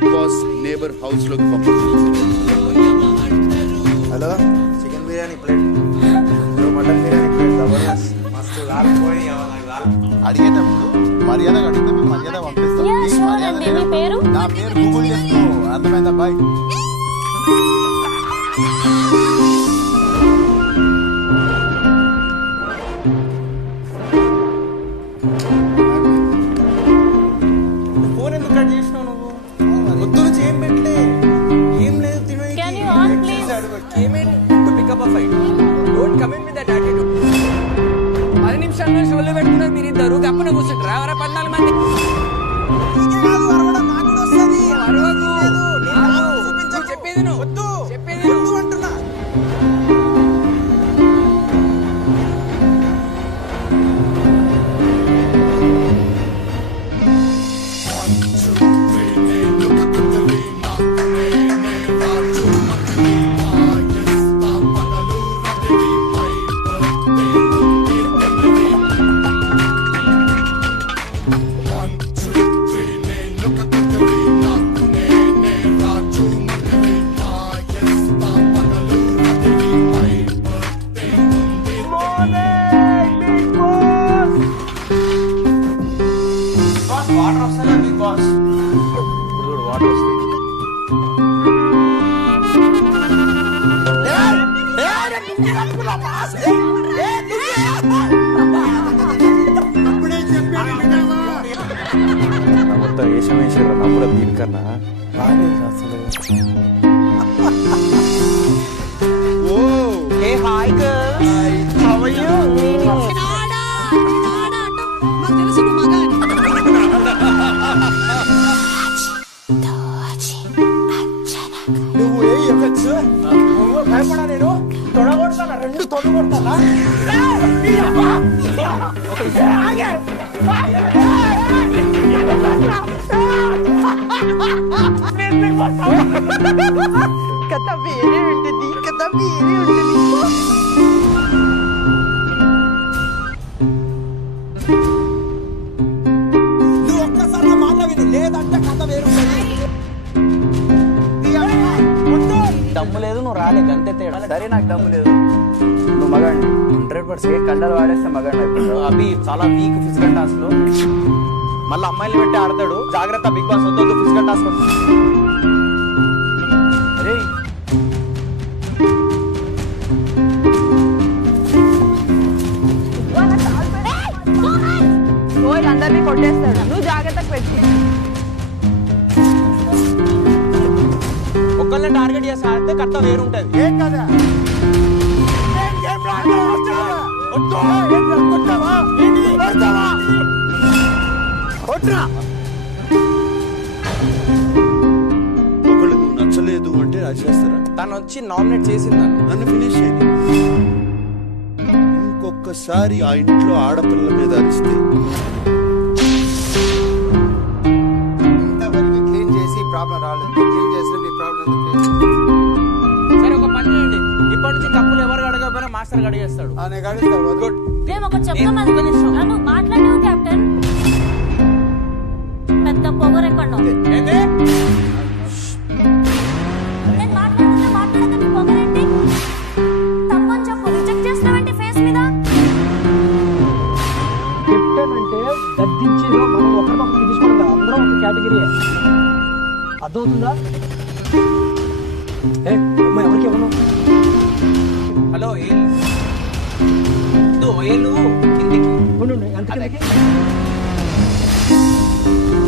Big boss neighbour house లోకి పంపుతుంది. Hello, chicken biryani plate, mutton biryani plate, Jabardasth మస్తు కాలిపోయి అడిగేటప్పుడు మర్యాద అడిగితే మేము మర్యాద పంపిస్తాం. నా పేరు గూగుల్ చేసుకో, అర్థమైందా బాయ్? ఫోన్ ఎందుకు కట్ చేసినావు నువ్వు? వద్దు నుంచి ఏం పెట్టలే, ఏం లేదు తినడానికి. పది నిమిషాల్లో షోలో పెడుతున్నారు మీరు ఇద్దరు గప్పన కూర్చుంటారా? ఎవరా 14 మంది చెప్పేది చెప్పేది అంటున్నా. వాటర్ వస్తుందా బిగ్ బాస్? ఇప్పుడు చూడు వాటర్ వస్తుంది. మొత్తం వేషం వేసారు నా కూడా దీనికన్నా బాగా అసలు. ఓ Hey, hi girls. How are you? నువ్వు ఏ ఎఫెక్ట్స్ నువ్వు భయపడా? నేను తొడగొడతానా? 2 తొడగొడతానా? కథ వేరే ఉంటుంది, కథ వేరే ఉంటుంది. నువ్వు ఒక్కసారి మాట విను, లేదంటే కథ వేరు. దమ్ము లేదు, నువ్వు రాలే, గంతే తేడా. సరే నాకు దమ్ము లేదు, నువ్వు మగాండి 100%. కండలు వాడేస్తే మగాండి అయిపోతావు. అవి చాలా వీక్ ఫిజికల్ టాస్క్ లో మళ్ళీ అమ్మాయిలు పెట్టి ఆడతాడు. జాగ్రత్త బిగ్ బాస్, వద్దు ఫిజికల్ టాస్క్. అరే అందరినీ కొట్టేస్తాడు, నువ్వు జాగ్రత్తగా పెట్టు. ఒక్కళ్ళని టార్గెట్ చేసి ఆడితే కథ వేరుంటది. ఏం కదా ఒకళ్ళు నువ్వు నచ్చలేదు అంటే రాసేస్తారా? తను వచ్చి నామినేట్ చేసింది నన్ను ఫినిష్ చేయండి. ఇంకొకసారి ఆ ఇంట్లో ఆడపిల్ల మీద అరిస్తే ఇంతవరకు క్లీన్ చేసి ప్రాబ్లం రాలేదు. క్లీన్ చేసినప్పుడు ఈ ప్రాబ్లం సరే ఒక పని చేయండి, ఇప్పటి నుంచి కప్పులు ఎవరు అడగకపోయినా మాస్టర్ అడిగేస్తాడు. గుడ్. మేము ఒక చెప్తామని నువ్వు మాట్లాడేవు కెప్టెన్. పెద్ద పొగరెక్కడో ఏంటి? నేను మాట్లాడుతుంటే మాట్లాడక నీ పొగరేంటి? తప్పని చెప్పు, రిజెక్ట్ చేస్తావేంటి ఫేస్ మీద? కెప్టెన్ అంటే గద్దించేదో మనం ఒకరినొకరు తీసుకోండి, అందరం ఒక కేటగిరీ. అర్థమవుతుందా? అమ్మాయి ఎవరికి ఇవ్వను. హలో ఏళ్ళు కిందికి ఎంతకి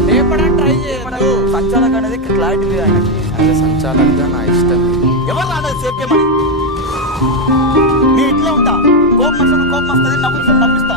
లేపడానికి ట్రై చేయదు. సంచాలక్ అనేది క్లారిటీ లేదు ఆయనకి. అదే సంచాలకుగా నా ఇష్టం. ఎవరు రాలేదు సేఫ్ చేయమని. నీ ఇట్లా ఉంటా, కోపం వస్తుంది, నవ్విస్తా.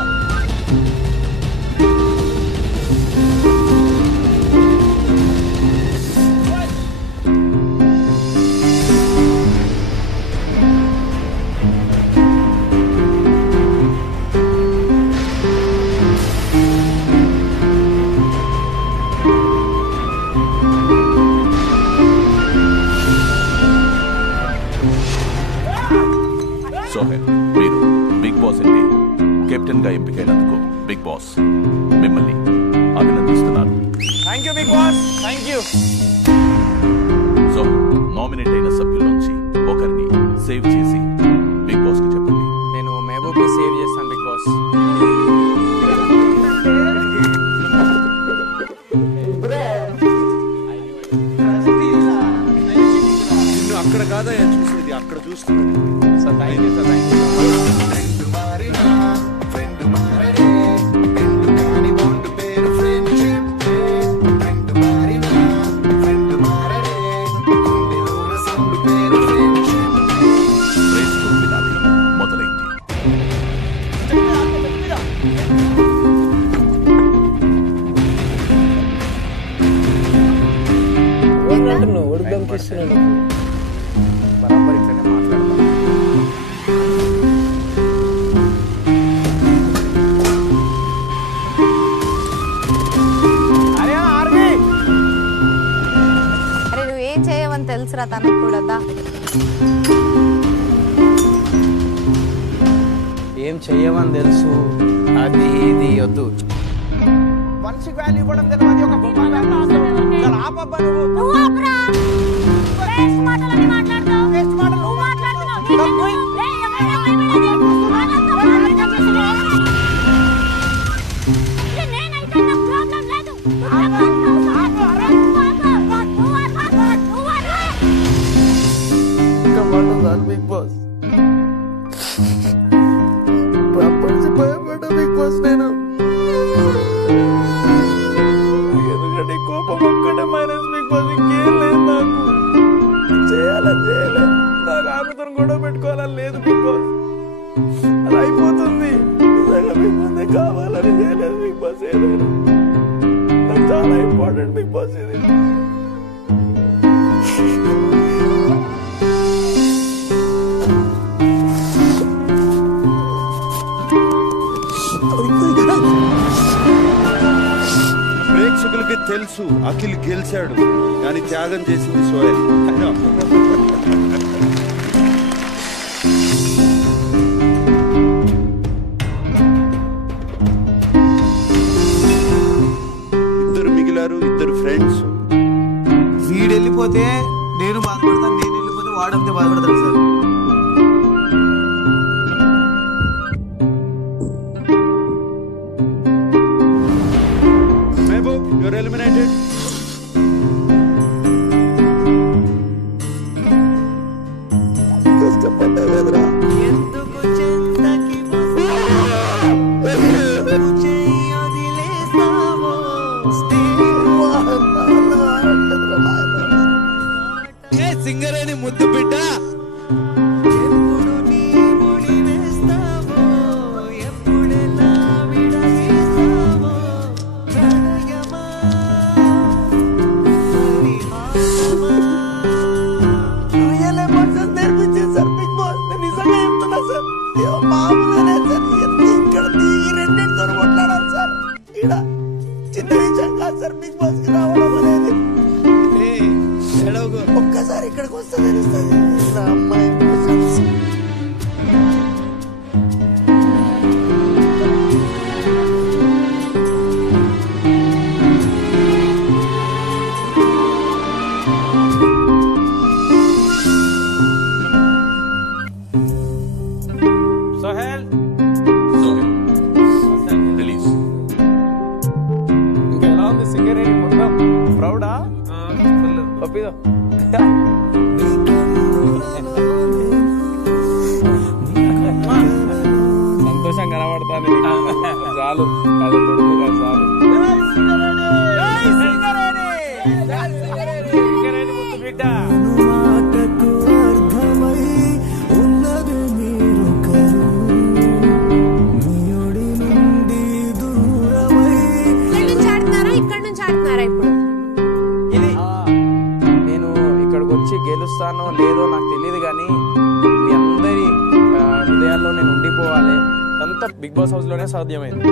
సోహెల్, మీరు బిగ్ బాస్ ఇంటి కెప్టెన్ గా ఎంపికైనందుకు బిగ్ బాస్ మిమ్మల్ని అభినందిస్తున్నారు. Thank you big boss, thank you. Nominate అయిన సభ్యుల నుంచి ఒకరిని సేవ్ చేసి బిగ్ బాస్ కి చెప్పండి. నేను మహబూబ్ ని సేవ్ చేస్తాను బిగ్ బాస్. నిన్ను అక్కడ కాదయ్యా చూసేది, అక్కడ చూస్తున్నాడు. Sir thank you sir, thank you. Race to finale మొదలైంది. బరాబర్ ఇట్లనే మాట్లాడతాను. అరే నువ్వేం చేయవని తెలుసురా తనకు కూడా దా. ఏం చెయ్యమని తెలుసు, అది ఇది వద్దు. మనిషికి వాల్యూ ఇవ్వడం తెలియదు, ఒక బొమ్మ ఆపబ్బా నువ్వు. నువ్వు ఆపురా. వేస్ట్ మాటలని మాట్లాడతావు. వేస్ట్ మాటలు నువ్వు మాట్లాడుతున్నావు. ఏయ్, ఎవరైనా భయపడేది? మాట్లాడతావు, మాట్లాడతావు. ఏ, నేనైతే నాకు ప్రాబ్లం లేదు. నువ్వు బిగ్ బాస్ ప్రపంచ భయపడ్డ బిగ్ బాస్ నేను. ఎందుకంటే కోపం ఒక్కటే మైనస్ బిగ్ బాస్, ఇంకేం లేదు నాకు. చేయలేదు నాకు ఆమెతో గొడవ పెట్టుకోవాలని లేదు బిగ్ బాస్. అది అయిపోతుంది. నిజంగా బిగ్ బాస్ కావాలని చేయలేదు బిగ్ బాస్. ఏదైనా నాకు చాలా ఇంపార్టెంట్ బిగ్ బాస్ ఇది. ప్రేక్షకులకి తెలుసు అఖిల్ గెలిచాడు, కానీ త్యాగం చేసింది సోహెల్. ఇద్దరు మిగిలారు, ఇద్దరు ఫ్రెండ్స్. వీడు వెళ్ళిపోతే నేను బాధపడతాను, నేను వెళ్ళిపోతే వాడంతే బాధపడతాడు సార్. Mahabub, you're eliminated. కష్టపడ్డా ఎందుకు చింతకి సింగరేణి ముద్దు బిడ్డ. ఎప్పుడు నీ ముడి వేస్తావో, ఎప్పుడెలా విడదీస్తావో, ప్రణయమా, పరిహాసమా. రియల్ ఎమోషన్స్ నేర్పించింది సార్ బిగ్ బాస్. నేను నిజంగా చెప్తున్నా సార్, మామూలుగానే సార్. ఇక్కడ ఈ రెండింటితో కొట్లాడాలి సార్. ఇక్కడ చిన్న విషయం కాదు సార్ బిగ్ బాస్ కి రావడం అనేది. ఒక్కసారి ఇక్కడికి వస్తే తెలుస్తుంది నా అమ్మాయి ఎమోషన్స్. సోహెల్ రిలీజ్. ఇంకా ఎలా ఉంది సింగరేణి మొత్తం? ప్రౌడా? ఒప్పిదో. సంతోషం కనబడుతుంది చాలు, అది కొడుకుగా చాలు. సింగరేణి ముద్దు బిడ్డ. నేను ఇక్కడికి వచ్చి గెలుస్తానో లేదో నాకు తెలియదు, కానీ మీ అందరి హృదయాల్లో నేను ఉండిపోవాలి. అంతా బిగ్ బాస్ హౌస్ లోనే సాధ్యమైంది.